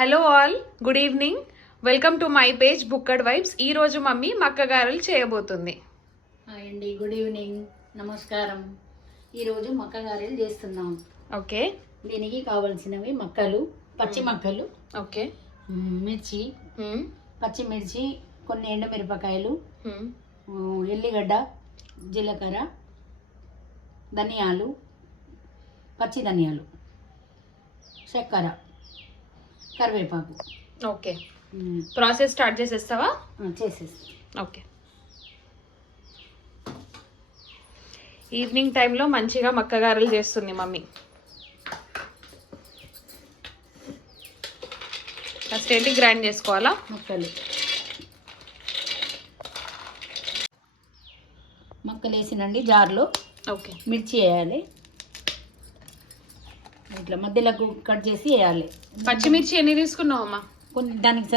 Hello all, good evening. Welcome to my page Bukkad Vibes. ఈ రోజు mummy మక్క గారెలు చేయబోతుంది. హాయ్ అండి, గుడ్ ఈవినింగ్, నమస్కారం. ఈరోజు మక్క గారెలు చేస్తున్నాం. ఓకే, దీనికి కావాల్సినవి మక్కలు, పచ్చి మక్కలు, ఓకే, మిర్చి, పచ్చిమిర్చి, కొన్ని ఎండుమిరపకాయలు, ఎల్లిగడ్డ, జీలకర్ర, ధనియాలు, పచ్చి ధనియాలు, చక్కెర, కరివేపాకు. ఓకే, ప్రాసెస్ స్టార్ట్ చేసేస్తావా? చేసేసి. ఓకే, ఈవినింగ్ టైంలో మంచిగా మక్క గారెలు చేస్తుంది మమ్మీ. ఫస్ట్ ఏంటి, గ్రైండ్ చేసుకోవాలా మక్కలు వేసినండి జార్లో. ఓకే, మిర్చి వేయాలి, ఇట్లా మధ్యలో కట్ చేసి వేయాలి. పచ్చిమిర్చి ఎన్ని తీసుకున్నావు అమ్మా? కొన్ని దానికి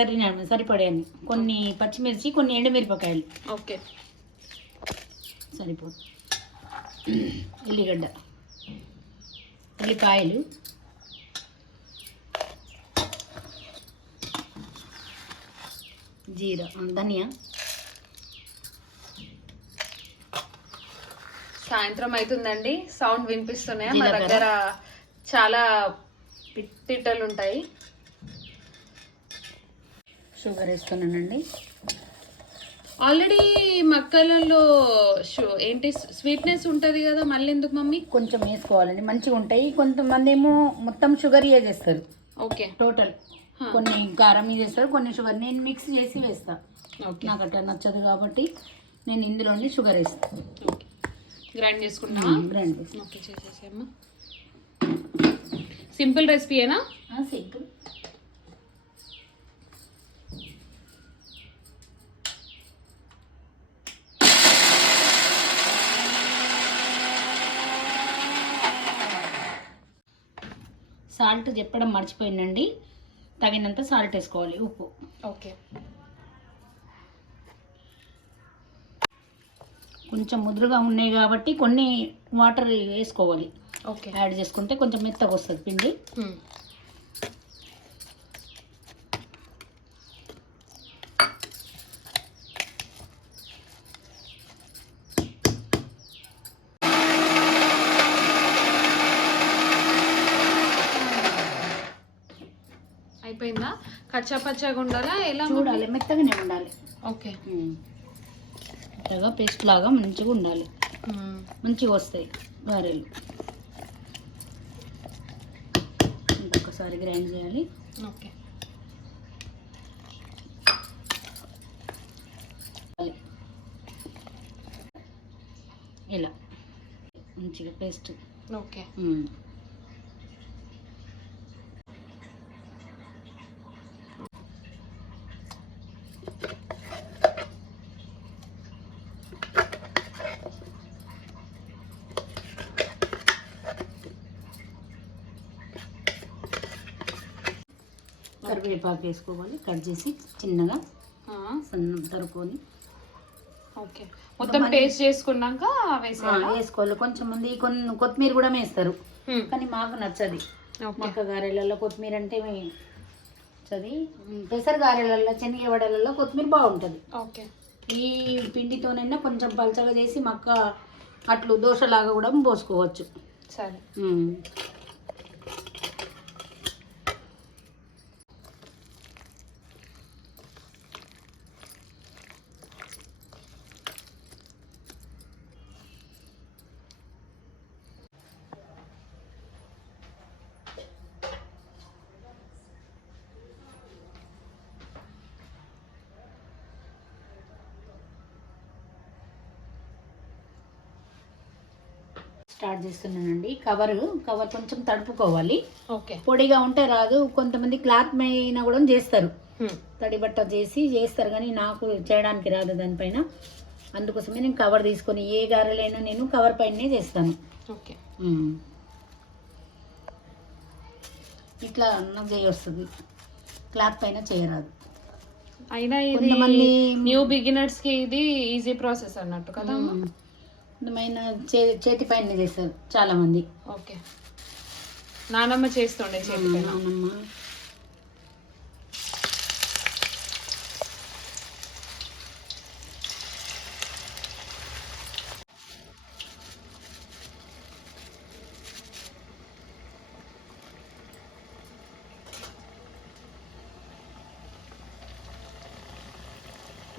సరిపడాయని, కొన్ని పచ్చిమిర్చి, కొన్ని ఎండుమిరపకాయలు. ఓకే, సరిపోదు. ఎల్లిగడ్డ, ఉల్లిపాయలు, జీరా, ధనియా. సాయంత్రం అవుతుందండి, సౌండ్ వినిపిస్తున్నాయా? మా దగ్గర చాలా పిట్టలు ఉంటాయి. షుగర్ వేస్తున్నానండి. ఆల్రెడీ మక్కలలో ఏంటి స్వీట్నెస్ ఉంటుంది కదా, మళ్ళీ ఎందుకు మమ్మీ? కొంచెం వేసుకోవాలండి, మంచిగా ఉంటాయి. కొంతమంది ఏమో మొత్తం షుగర్ చేస్తారు. ఓకే, టోటల్ కొన్ని కారం చేస్తారు, కొన్ని షుగర్. నేను మిక్స్ చేసి వేస్తా. ఓకే, నాకు అట్లా నచ్చదు కాబట్టి నేను ఇందులోని షుగర్ వేస్తాను. ఓకే, గ్రైండ్ చేసుకున్నా. గ్రైండ్ చేసి ఓకే, చేసేసేమ్మా. సింపుల్ రెసిపీయేనా? సింపుల్. సాల్ట్ చెప్పడం మర్చిపోయిందండి, తగినంత సాల్ట్ వేసుకోవాలి, ఉప్పు. ఓకే, కొంచెం ముదురుగా ఉన్నాయి కాబట్టి కొన్ని వాటర్ వేసుకోవాలి. ఓకే, యాడ్ చేసుకుంటే కొంచెం మెత్తగా వస్తుంది పిండి. అయిపోయిందా? కచ్చా పచ్చగా ఉండాలా? ఎలా చూడాలి, మెత్తగానే ఉండాలి. ఓకే, మెత్తగా పేస్ట్ లాగా మంచిగా ఉండాలి, మంచిగా వస్తాయి గారెలు. ఇంకొకసారి గ్రైండ్ చేయాలి. ఓకే, ఇలా మంచిగా పేస్ట్. ఓకే, కరివేపాకు వేసుకోవాలి, కట్ చేసి చిన్నగా సన్న తరుకొని. ఓకే, మొత్తం టేస్ట్ చేసుకున్నాక వేసుకోవాలి. కొంచెం మంది కొన్ని కొత్తిమీర కూడా వేస్తారు, కానీ మాకు నచ్చది. మక్క గారెలలో కొత్తిమీర అంటే నచ్చది. పెసర గారెలలో, శనగ వడలలో కొత్తిమీర బాగుంటుంది. ఓకే, ఈ పిండితోనైనా కొంచెం పలచగా చేసి మక్క అట్లు దోశలాగా కూడా పోసుకోవచ్చు. సరే, స్టార్ట్ చేస్తున్నానండి. కవర్ కొంచెం తడుపుకోవాలి. ఓకే, పొడిగా ఉంటే రాదు. కొంతమంది క్లాత్ పైన కూడా చేస్తారు, తడి బట్ట చేస్తారు, కానీ నాకు చేయడానికి రాదు దానిపైన. అందుకోసమే నేను కవర్ తీసుకొని ఏ గారెలైనా నేను కవర్ పైనే చేస్తాను. ఓకే, ఇట్లా నాకు చేయొస్తుంది, క్లాత్ పైన చేయరాదు. అయినా ఇది న్యూ బిగినర్స్ కి ఇది ఈజీ ప్రాసెస్ అన్నట్టు కదా. అందమైన చేతి పైన చేస్తారు చాలా మంది. ఓకే, నానమ్మ చేస్తుండే చేతి పైన. నానమ్మ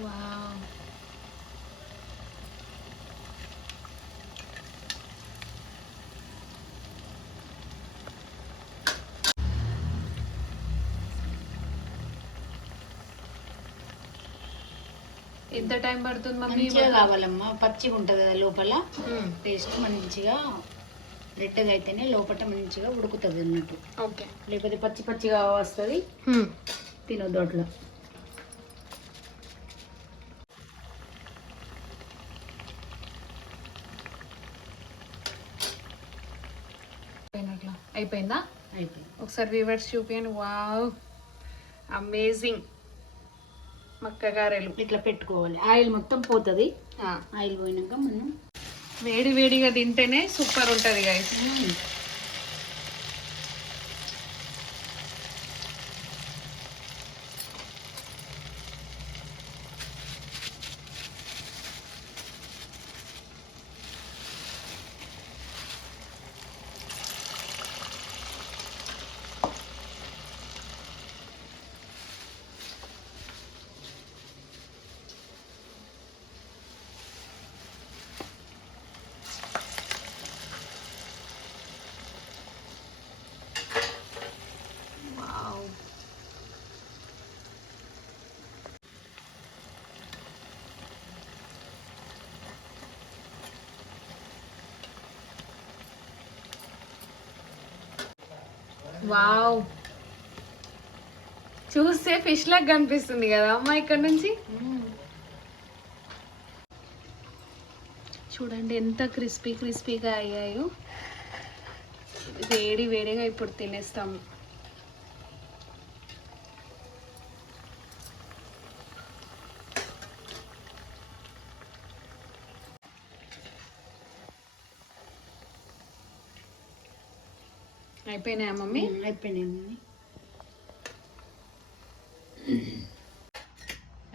వావ్. ఎంత టైం పడుతుంది మమ్మీ? మంచిగా కావాలమ్మా, పచ్చిగా ఉంటుంది కదా లోపల, టేస్ట్ మంచిగా రెడ్గా అయితేనే లోపల మంచిగా ఉడుకుతుంది అన్నట్టు. ఓకే. లేకపోతే పచ్చి పచ్చిగా వస్తుంది, తినొద్దు అట్లా. అయిపోయిందా? అయిపోయింది. ఒకసారి వ్యూవర్స్ చూపించండి. వావ్, అమేజింగ్ మక్క గారెలు. ఇట్లా పెట్టుకోవాలి, ఆయిల్ మొత్తం పోతుంది. ఆయిల్ పోయినాక మనం వేడి వేడిగా తింటేనే సూపర్ ఉంటుంది గైస్. వావ్, చూస్తే ఫిష్ లాగా కనిపిస్తుంది కదా అమ్మ ఇక్కడ నుంచి. చూడండి ఎంత క్రిస్పీ క్రిస్పీగా అయ్యాయో. వేడి వేడిగా ఇప్పుడు తినేస్తాము. అయిపోయినాయా మమ్మీ? అయిపోయినాయి మమ్మీ.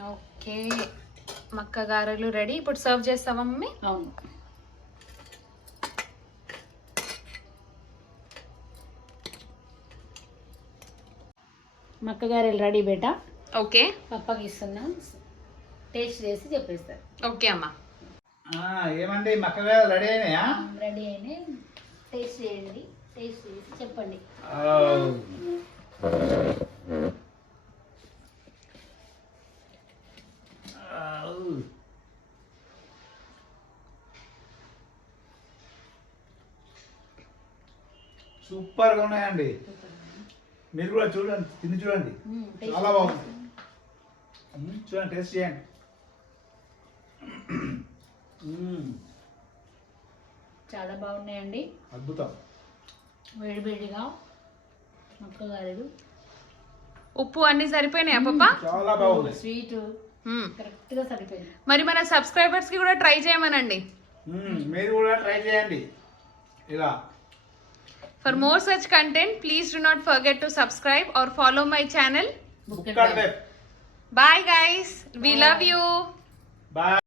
ఓకే, మక్క గారెలు రెడీ. ఇప్పుడు సర్వ్ చేస్తావా మమ్మీ? అవును. మక్క గారెలు రెడీ బేటా. ఓకే, పప్పకి ఇస్తున్నా, టేస్ట్ చేసి చెప్పేస్తారు. ఓకే అమ్మా. ఏమండి మక్కగా రెడీ అయినాయా? రెడీ అయినాయి, టేస్ట్ చేయండి, టేస్ట్ చేసి చెప్పండి. సూపర్ గా ఉన్నాయండి. మీరు కూడా చూడండి, తిని చూడండి, చాలా బాగుంది. చూడండి, టేస్ట్ చేయండి. చాలా బాగున్నాయండి, అద్భుతం. వేడి వేడిగా మక్క గారెలు. ఉప్పు అన్ని సరిపోయినాయా పప్ప? చాలా బాగుంది. స్వీట్ కరెక్ట్ గా సరిపోయింది. మరి మన సబ్స్క్రైబర్స్ కి కూడా ట్రై చేయమనండి. మీరు కూడా ట్రై చేయండి ఇలా. For more such content, please do not forget to subscribe or follow my channel. Bukkad Web. Bye guys. We love you. Bye.